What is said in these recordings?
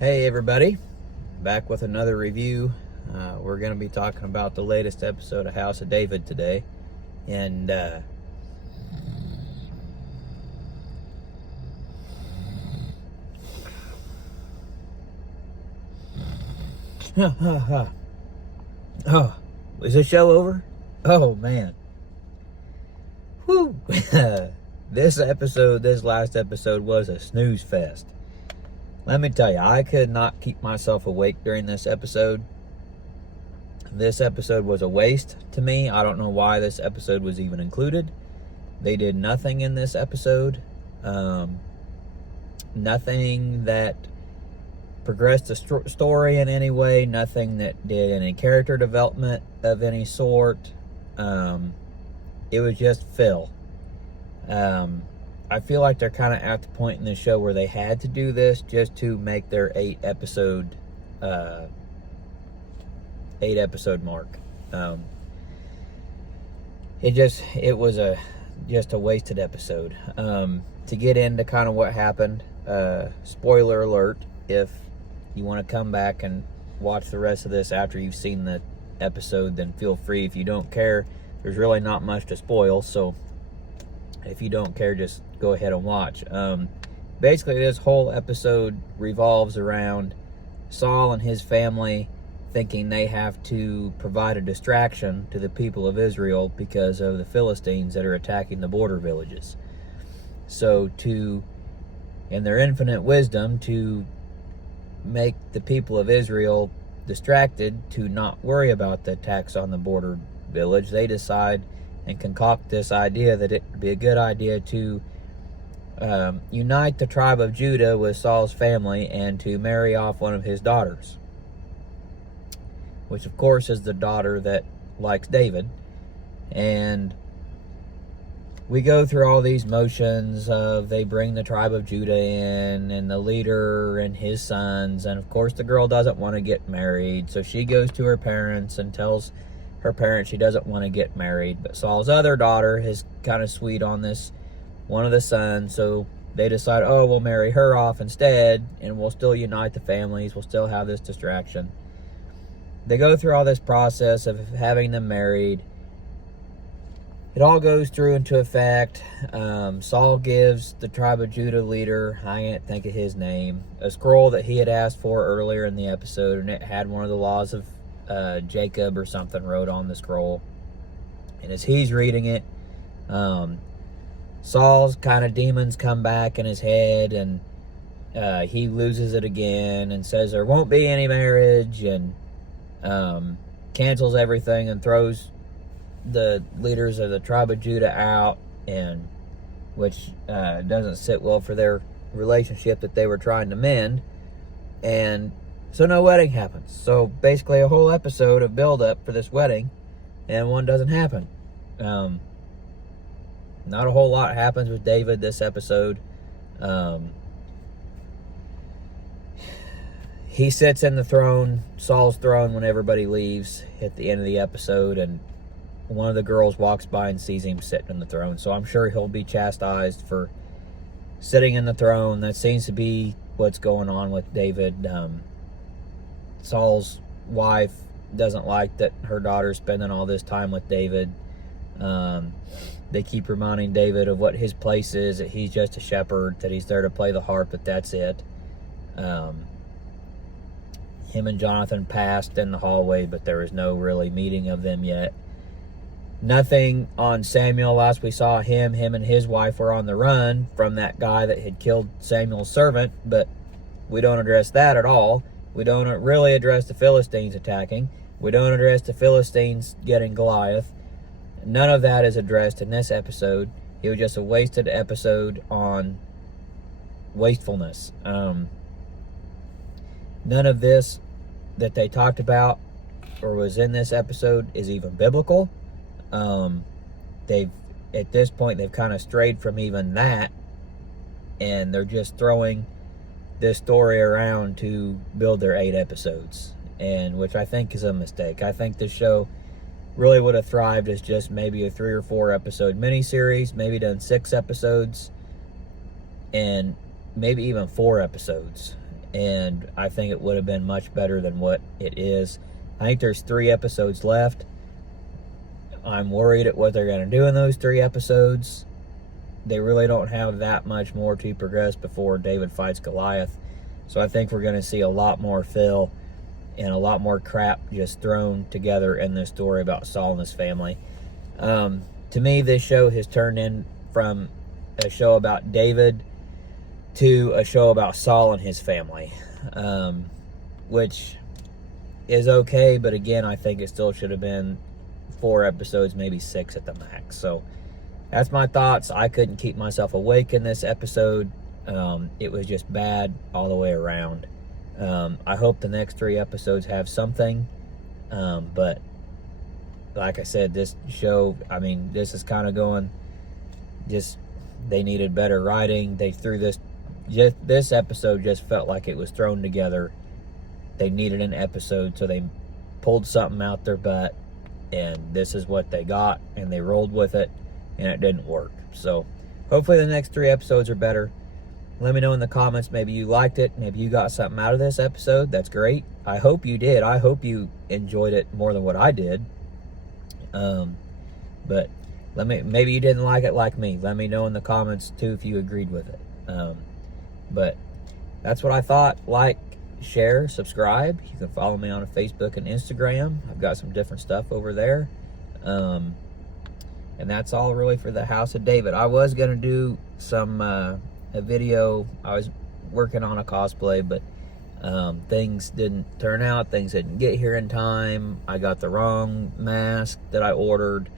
Hey everybody, back with another review. We're going to be talking about the latest episode of House of David today. And oh, is the show over? Oh man. Whew. This last episode was a snooze fest. Let me tell you, I could not keep myself awake during this episode. This episode was a waste to me. I don't know why this episode was even included. They did nothing in this episode. Nothing that progressed the story in any way. Nothing that did any character development of any sort. It was just fill. I feel like they're kind of at the point in the show where they had to do this just to make their 8 episode mark. It was just a wasted episode. To get into kind of what happened, spoiler alert, if you want to come back and watch the rest of this after you've seen the episode, then feel free. If you don't care, there's really not much to spoil, so if you don't care, just go ahead and watch. Basically, this whole episode revolves around Saul and his family thinking they have to provide a distraction to the people of Israel because of the Philistines that are attacking the border villages. So in their infinite wisdom, to make the people of Israel distracted to not worry about the attacks on the border village, they decide and concoct this idea that it would be a good idea to unite the tribe of Judah with Saul's family and to marry off one of his daughters, which of course is the daughter that likes David. And we go through all these motions of they bring the tribe of Judah in and the leader and his sons, and of course the girl doesn't want to get married, so she goes to her parents and tells her parents she doesn't want to get married. But Saul's other daughter is kind of sweet on this one of the sons, so they decide, oh, we'll marry her off instead, and we'll still unite the families, we'll still have this distraction. They go through all this process of having them married. It all goes through into effect. Saul gives the tribe of Judah leader, I can't think of his name, a scroll that he had asked for earlier in the episode, and it had one of the laws of Jacob or something wrote on the scroll. And as he's reading it, Saul's kind of demons come back in his head, and he loses it again and says there won't be any marriage, and cancels everything and throws the leaders of the tribe of Judah out, and which doesn't sit well for their relationship that they were trying to mend. And so no wedding happens. So basically a whole episode of build up for this wedding, and one doesn't happen. Not a whole lot happens with David this episode. He sits in the throne, Saul's throne, when everybody leaves at the end of the episode, and one of the girls walks by and sees him sitting in the throne. So I'm sure he'll be chastised for sitting in the throne. That seems to be what's going on with David. Saul's wife doesn't like that her daughter's spending all this time with David. They keep reminding David of what his place is, that he's just a shepherd, that he's there to play the harp, but that's it. Him and Jonathan passed in the hallway, but there was no really meeting of them yet. Nothing on Samuel. Last we saw him and his wife were on the run from that guy that had killed Samuel's servant, but we don't address that at all. We don't really address the Philistines attacking. We don't address the Philistines getting Goliath. None of that is addressed in this episode. It was just a wasted episode on wastefulness. None of this that they talked about or was in this episode is even biblical. At this point, they've kind of strayed from even that, and they're just throwing this story around to build their 8 episodes, and which I think is a mistake. I think this show really would have thrived as just maybe a 3 or 4 episode miniseries, maybe done 6 episodes, and maybe even 4 episodes. and I think it would have been much better than what it is. I think there's 3 episodes left. I'm worried at what they're going to do in those 3 episodes. They really don't have that much more to progress before David fights Goliath. So I think we're going to see a lot more Phil and a lot more crap just thrown together in this story about Saul and his family. To me, this show has turned in from a show about David to a show about Saul and his family, which is okay, but again, I think it still should have been 4 episodes, maybe 6 at the max. So that's my thoughts. I couldn't keep myself awake in this episode. It was just bad all the way around. I hope the next 3 episodes have something, but like I said, this show, I mean, this is kind of going, just, they needed better writing. They threw this episode just felt like it was thrown together. They needed an episode, so they pulled something out their butt, and this is what they got, and they rolled with it, and it didn't work. So hopefully the next 3 episodes are better. Let me know in the comments, maybe you liked it, maybe you got something out of this episode. That's great. I hope you did. I hope you enjoyed it more than what I did. But maybe you didn't like it like me. Let me know in the comments too if you agreed with it. But that's what I thought. Like, share, subscribe. You can follow me on Facebook and Instagram. I've got some different stuff over there. And that's all really for the House of David. I was going to do some a video. I was working on a cosplay, but things didn't turn out. Things didn't get here in time. I got the wrong mask that I ordered.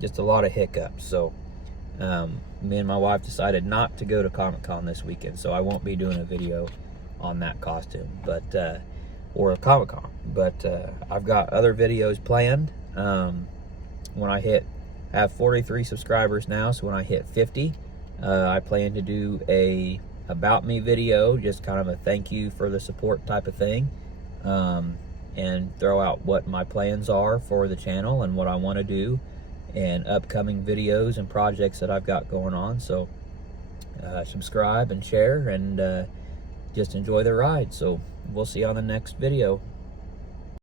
Just a lot of hiccups. So me and my wife decided not to go to Comic-Con this weekend, so I won't be doing a video on that costume, but or a Comic-Con. But I've got other videos planned. When I have 43 subscribers now, so when I hit 50, I plan to do a about me video, just kind of a thank you for the support type of thing, and throw out what my plans are for the channel and what I want to do, and upcoming videos and projects that I've got going on. So subscribe and share, and just enjoy the ride. So we'll see you on the next video.